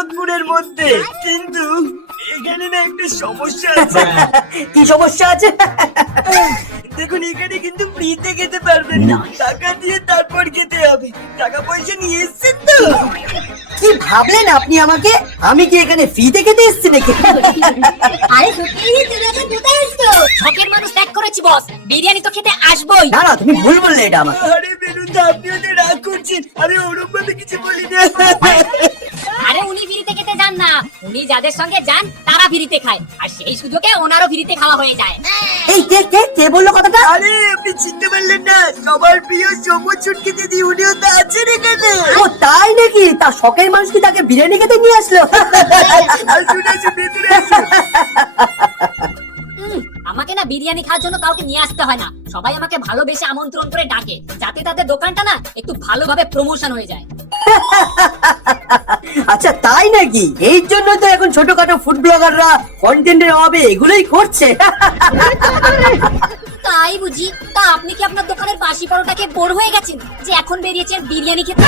ভরতপুরের মধ্যে, কিন্তু এখানে না একটা সমস্যা আছে। কি সমস্যা আছে? দেখুন, এখানে কিন্তু ফ্রিতে খেতে পারবেন না, টাকা দিয়ে তারপর খেতে হবে। টাকা পয়সা নিয়ে এসছেন তো? কি ভাবলেন আপনি আমাকে? আমি কি এখানে ফ্রিতে খেতে এসেছি নাকি? আরে সত্যি তুমি এখন কোথায় এসছো? শখের মানুষ ত্যাগ করেছি বস, বিরিয়ানি তো খেতে আসবোই। না না, তুমি ভুল বললে এটা আমাকে। আরে বেরুন দা, আপনি ওদের রাগ করছেন। আরে ওরকম ভাবে কিছু বলি না। আরে উনি ফ্রিতে খেতে যান না, উনি যাদের সঙ্গে যান তারা ফ্রিতে খায়, আর সেই সুযোগে ওনারও ফ্রিতে খাওয়া হয়ে যায়। এই কে কে কে বললো কথাটা? আরে আপনি চিনতে পারলেন না? সবার প্রিয় সবুজ ছুটকি দিদি, উনিও তো আছেন এখানে। ও তাই নাকি? তা শখের মানুষ কি তাকে বিরিয়ানি খেতে নিয়ে আসলো? আসুন আসুন, ভেতরে আসুন। আমাকে না বিরিয়ানি খাওয়ার জন্য কাউকে নিয়ে আসতে হয় না, সবাই আমাকে ভালোবেসে আমন্ত্রণ করে ডাকে, যাতে তাদের দোকানটা না একটু ভালোভাবে প্রমোশন হয়ে যায়। আচ্ছা তাই নাকি? এই জন্য তো এখন ছোটখাটো ফুড ব্লগাররা কন্টেন্টের অভাবে এগুলোই করছে। তাই বুঝি? তা আপনি কি আপনার দোকানের বাসি পরোটাকে বোর হয়ে গেছেন যে এখন বেরিয়েছেন বিরিয়ানি খেতে?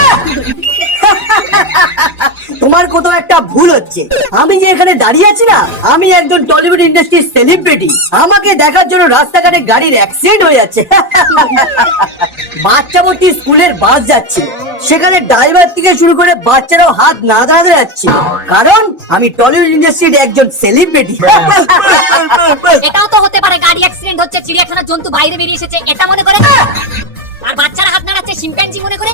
তোমার কোথাও একটা ভুল হচ্ছে। আমি যে এখানে দাঁড়িয়ে আছি না, আমি একজন টলিউড ইন্ডাস্ট্রির সেলিব্রিটি। আমাকে দেখার জন্য রাস্তাঘাটে গাড়ির অ্যাক্সিডেন্ট হয়ে যাচ্ছে। বাচ্চা ভর্তি স্কুলের বাস যাচ্ছিল, সেখানে ড্রাইভার থেকে শুরু করে বাচ্চারাও হাত না দাঁড়াতে যাচ্ছিল, কারণ আমি টলিউড ইন্ডাস্ট্রির একজন সেলিব্রিটি। এটাও তো হতে পারে গাড়ি অ্যাক্সিডেন্ট হচ্ছে, চিড়িয়াখানার জন্তু বাইরে বেরিয়ে এসেছে এটা মনে করে, আর বাচ্চারা হাত নাড়াচ্ছে শিম্প্যাঞ্জি মনে করে।